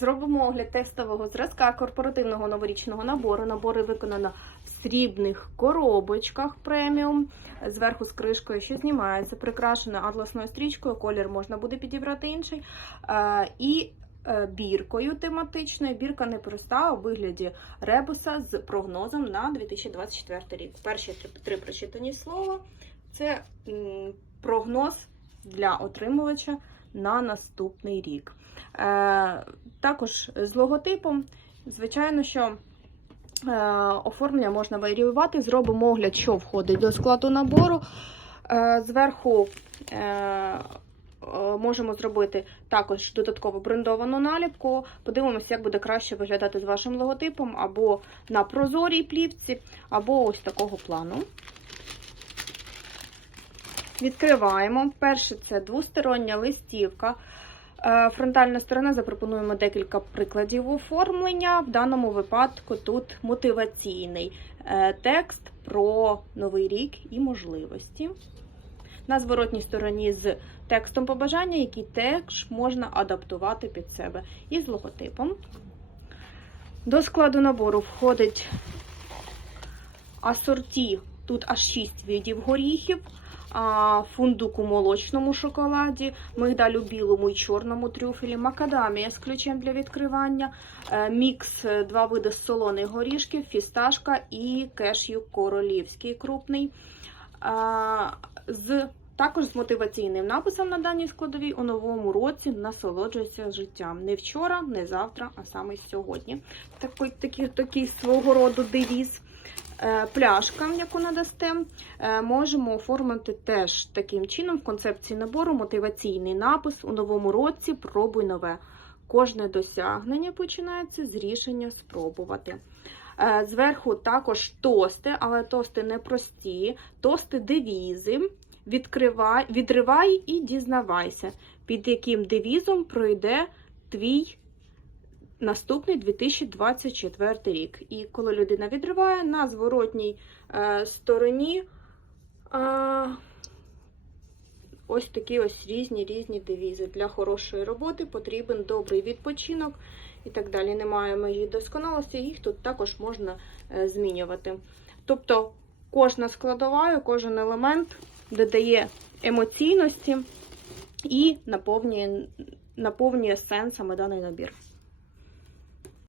Зробимо огляд тестового зразка корпоративного новорічного набору. Набори виконано в срібних коробочках преміум. Зверху з кришкою, що знімається, прикрашено атласною стрічкою. Колір можна буде підібрати інший. Е, І е, біркою тематичною. Бірка непроста у вигляді ребуса з прогнозом на 2024 рік. Перші три, три прочитані слова це прогноз для отримувача на наступний рік. Е, також з логотипом, звичайно, що е, оформлення можна варіювати. Зробимо огляд, що входить до складу набору. Е, зверху можемо зробити також додатково брендовану наліпку. Подивимося, як буде краще виглядати з вашим логотипом, або на прозорій плівці, або ось такого плану. Відкриваємо. Перше це двостороння листівка. Е, Фронтальна сторона запропонуємо декілька прикладів оформлення. В даному випадку тут мотиваційний е, текст про новий рік і можливості. На зворотній стороні з текстом побажання, який теж можна адаптувати під себе, і з логотипом. До складу набору входить асорті. Тут аж 6 видів горіхів фундук у молочному шоколаді, мигдаль у білому і чорному трюфелі, макадамія з ключем для відкривання, е, мікс е, два види солоних горішків, фісташка і кешю королівський крупний. З також з мотиваційним написом на даній складовій у новому році насолоджуйся життям. Не вчора, не завтра, а саме сьогодні. Такий, такий, такий свого роду девіз. Е, Пляшка, яку надасте, е, можемо оформити теж таким чином в концепції набору мотиваційний напис у новому році Пробуй нове. Кожне досягнення починається з рішення спробувати. Е, Зверху також тости, але тости не прості, тости девізи. Відкривай, відривай і дізнавайся, під яким девізом пройде твій наступний 2024 рік. І коли людина відриває, на зворотній е, стороні ось такі ось різні різні девізи. Для хорошої роботи потрібен добрий відпочинок і так далі. Немає межі досконалості, їх тут також можна е, змінювати. Тобто кожна складова, кожен елемент додає емоційності і наповнює, наповнює сенсами даний набір.